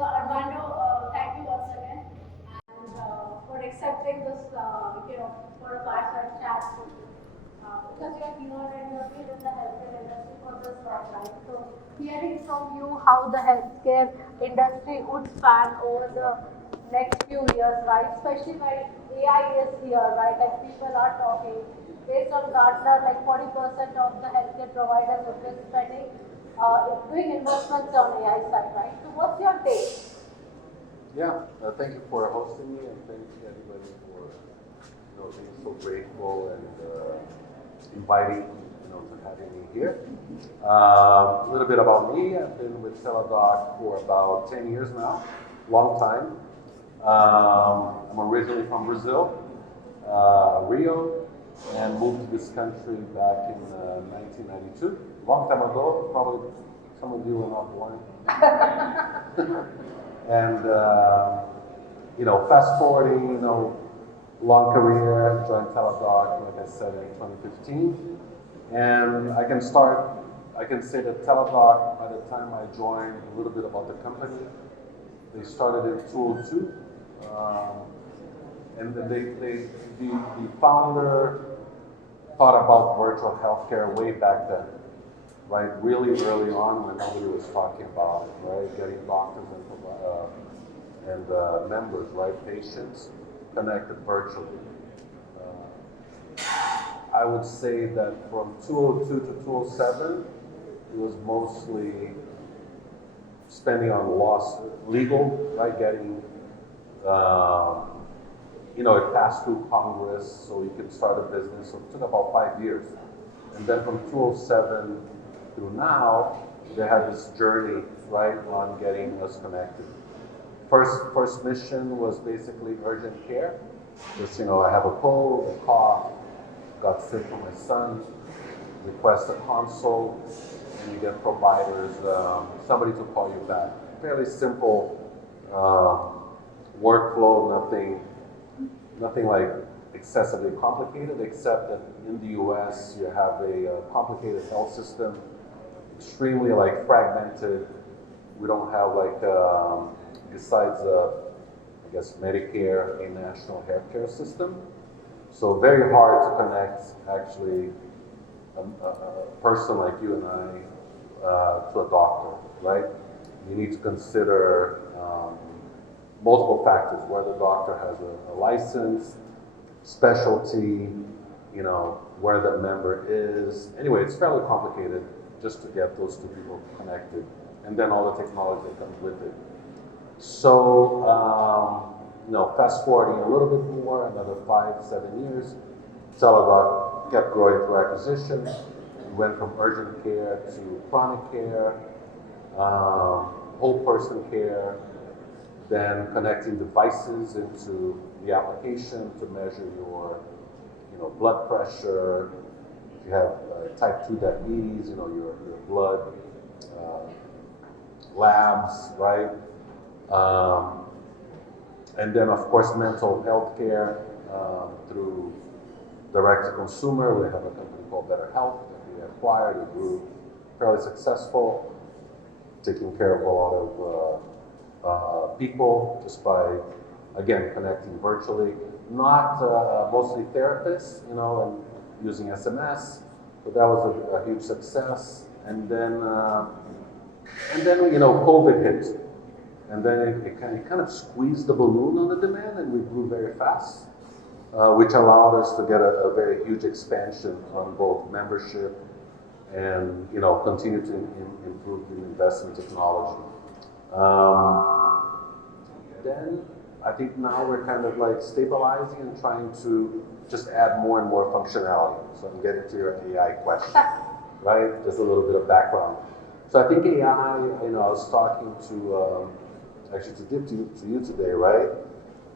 So Armando, thank you once again, and for accepting this, for a fireside chat. Because you're here and you're been in the healthcare industry for this long, right? So hearing from you how the healthcare industry would span over the next few years, right? Especially when AI is here, right? Like people are talking. Based on Gartner, like 40% of the healthcare providers would be spending doing investments on AI side, right? So what's your take? Yeah, thank you for hosting me, and thank everybody for being so grateful and inviting to having me here. A little bit about me: I've been with Teladoc for about 10 years now, long time. I'm originally from Brazil, Rio, and moved to this country back in 1992. Long time ago, probably some of you were not born. And fast forwarding, long career, joined Teladoc, like I said, in 2015. And I can say that Teladoc, by the time I joined, a little bit about the company. They started in 2002. And the founder thought about virtual healthcare way back then, right? Really early on when nobody was talking about it, right? Getting doctors and members, right? Patients connected virtually. I would say that from 2002 to 2007, it was mostly spending on legal, right? Getting, it passed through Congress so you could start a business. So it took about 5 years. And then from 2007 through now, they had this journey, right, on getting us connected. First mission was basically urgent care. Just, I have a cold, a cough, got sick from my son, request a consult, and you get providers, somebody to call you back. Fairly simple workflow, nothing like excessively complicated, except that in the US you have a complicated health system, extremely fragmented. We don't have besides I guess Medicare, a national healthcare system. So very hard to connect actually a person like you and I to a doctor, right? You need to consider multiple factors, whether the doctor has a license, specialty, where the member is. Anyway, it's fairly complicated just to get those two people connected, and then all the technology that comes with it. So, fast forwarding a little bit more, another 5-7 years, Teladoc kept growing through acquisition. We went from urgent care to chronic care, whole person care, then connecting devices into the application to measure your, blood pressure. If you have type 2 diabetes, your blood labs, right? And then, of course, mental health care through direct-to-consumer. We have a company called Better Health that we acquired. It grew fairly successful, taking care of a lot of people just by, again, connecting virtually. Not mostly therapists, and using SMS, but that was a huge success. And then COVID hit. And then it kind of squeezed the balloon on the demand, and we grew very fast, which allowed us to get a very huge expansion on both membership and continue to improve the investment technology. Then I think now we're kind of stabilizing and trying to just add more and more functionality. So I'm getting to your AI question, right? Just a little bit of background. So I think AI, I was talking to actually to Dipti, to you today, right?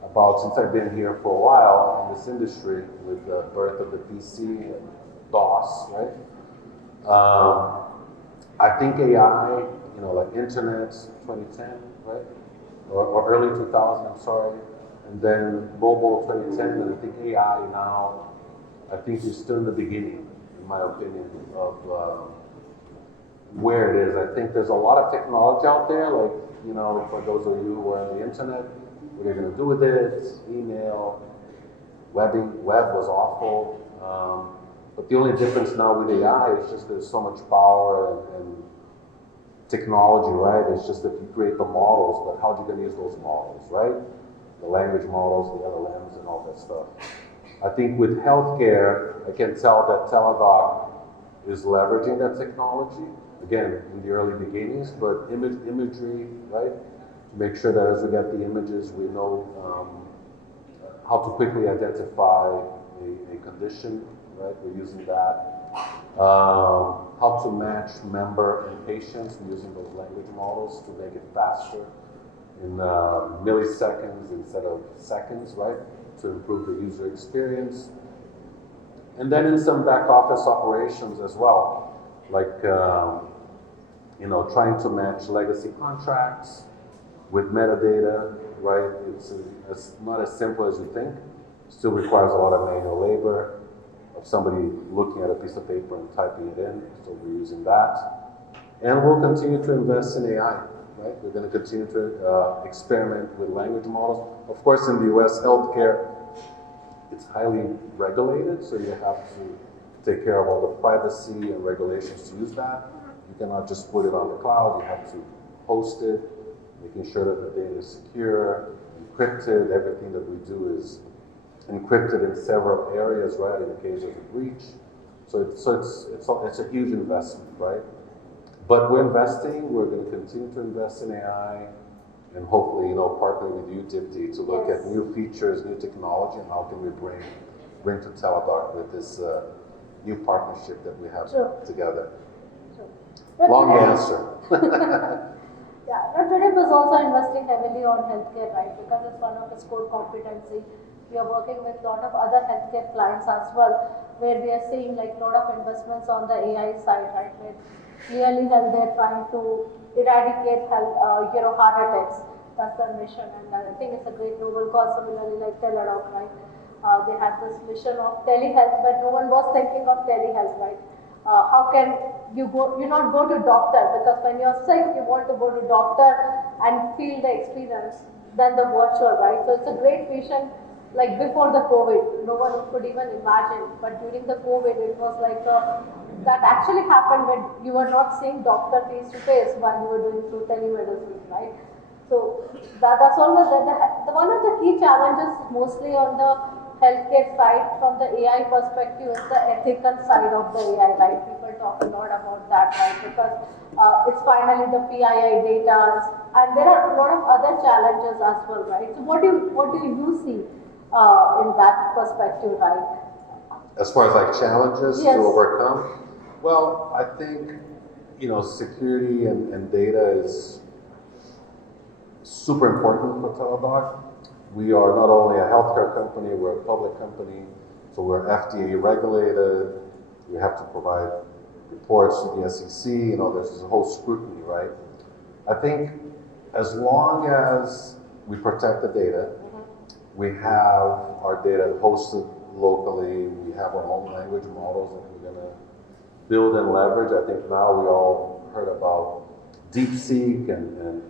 About, since I've been here for a while in this industry with the birth of the PC and DOS, right? I think AI, like internet, 2010, right? Or early 2000, I'm sorry. And then mobile 2010, and I think AI now, I think is still in the beginning, in my opinion, of where it is. I think there's a lot of technology out there, like, for those of you who are on the internet, what are you going to do with it? Email, webbing. Web was awful. But the only difference now with AI is just there's so much power and technology, right? It's just that you create the models, but how are you going to use those models, right? The language models, the LLMs, and all that stuff. I think with healthcare, I can tell that Teladoc is leveraging that technology, again, in the early beginnings, but imagery, right? To make sure that as we get the images, we know how to quickly identify a condition, right? We're using that. How to match member and patients using those language models to make it faster in milliseconds instead of seconds, right? To improve the user experience. And then in some back office operations as well, like, trying to match legacy contracts with metadata, right? It's not as simple as you think. Still requires a lot of manual labor of somebody looking at a piece of paper and typing it in. So we're using that. And we'll continue to invest in AI, right? We're going to continue to experiment with language models. Of course, in the US, healthcare, it's highly regulated, so you have to take care of all the privacy and regulations to use that. You cannot just put it on the cloud, you have to host it, making sure that the data is secure, encrypted. Everything that we do is encrypted in several areas, right, in the case of a breach. So it's a huge investment, right? But we're investing, we're going to continue to invest in AI, and hopefully, partner with you, Dipti, to look at new features, new technology, and how can we bring to Teladoc with this new partnership that we have together. Long answer. Yeah, Tudip is also investing heavily on healthcare, right? Because it's one of its core competency. We are working with a lot of other healthcare clients as well, where we are seeing like a lot of investments on the AI side, right? Where clearly they're trying to eradicate heart attacks. That's their mission, and I think it's a great noble cause. Similarly, like Teladoc, right? They had this mission of telehealth, but no one was thinking of telehealth, right? How can you not go to doctor, because when you're sick, you want to go to doctor and feel the experience than the virtual, right? So it's a great vision. Like before the COVID, no one could even imagine, but during the COVID, it was like that actually happened when you were not seeing doctor face to face while you were doing through telemedicine, right? So that's always one of the key challenges, mostly on the healthcare side from the AI perspective, is the ethical side of the AI, right? People talk a lot about that, right? Because it's finally the PII data, and there are a lot of other challenges as well, right? So what do you see in that perspective, right? As far as like challenges Yes. to overcome, well, I think security and data is super important for Teladoc. We are not only a healthcare company, we're a public company, so we're FDA regulated. We have to provide reports to the SEC. There's this whole scrutiny, right? I think as long as we protect the data, we have our data hosted locally, we have our own language models that we're going to build and leverage. I think now we all heard about DeepSeek and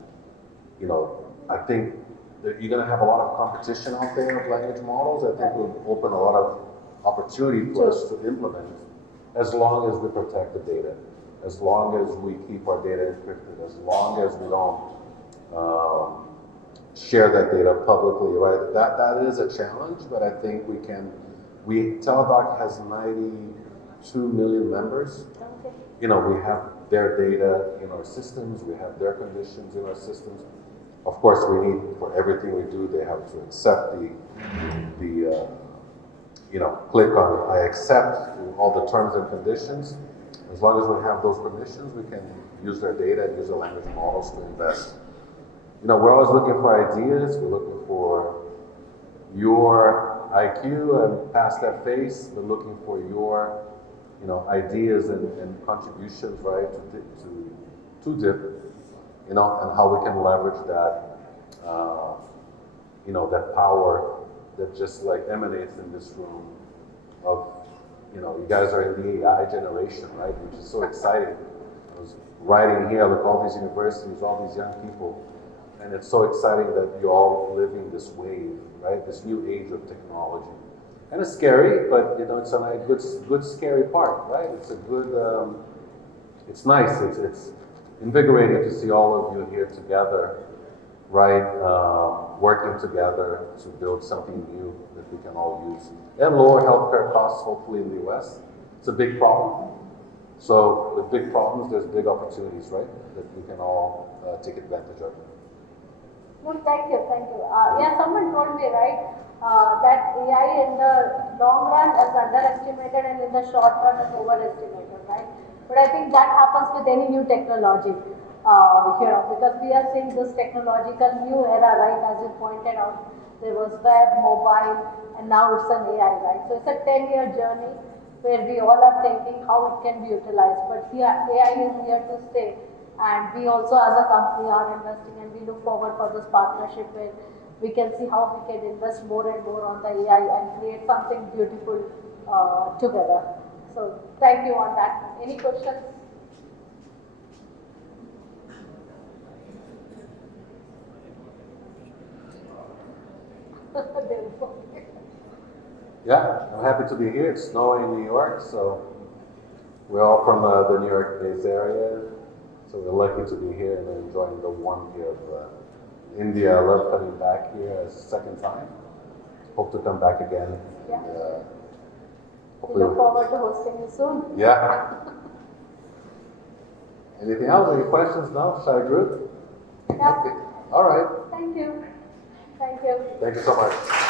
I think that you're going to have a lot of competition out there of language models. I think will open a lot of opportunity for us to implement, as long as we protect the data, as long as we keep our data encrypted, as long as we don't share that data publicly, right? That is a challenge, but I think Teladoc has 92 million members. Okay. We have their data in our systems, we have their conditions in our systems. Of course, we need, for everything we do, they have to accept click on I accept all the terms and conditions. As long as we have those permissions, we can use their data and use the language models to invest. We're always looking for ideas. We're looking for your IQ and pass that face. We're looking for your, ideas and contributions, right, to Dip, and how we can leverage that, that power that just like emanates in this room of, you guys are in the AI generation, right, which is so exciting. I was writing here, look, all these universities, all these young people. And it's so exciting that you're all living this wave, right? This new age of technology. And it's scary, but you know, it's a good scary part, right? It's a good, it's nice. It's invigorating to see all of you here together, right? Working together to build something new that we can all use. And lower healthcare costs, hopefully, in the US. It's a big problem. So with big problems, there's big opportunities, right? That we can all take advantage of. No, thank you, thank you. Yeah, someone told me, right, that AI in the long run is underestimated and in the short run is overestimated, right? But I think that happens with any new technology, because we are seeing this technological new era, right? As you pointed out, there was web, mobile, and now it's an AI, right? So it's a 10-year journey where we all are thinking how it can be utilized. But yeah, AI is here to stay. And we also as a company are investing, and we look forward for this partnership where we can see how we can invest more and more on the AI and create something beautiful together. So thank you on that. Any questions? Yeah, I'm happy to be here. It's snowing in New York, so we're all from the New York-based area. So we're lucky to be here and enjoying the warmth here of India. I love coming back here as a second time. Hope to come back again. Yeah. And, we look forward to hosting you soon. Yeah. Anything else? Any questions now? Shall I group? Yeah. Okay. All right. Thank you. Thank you. Thank you so much.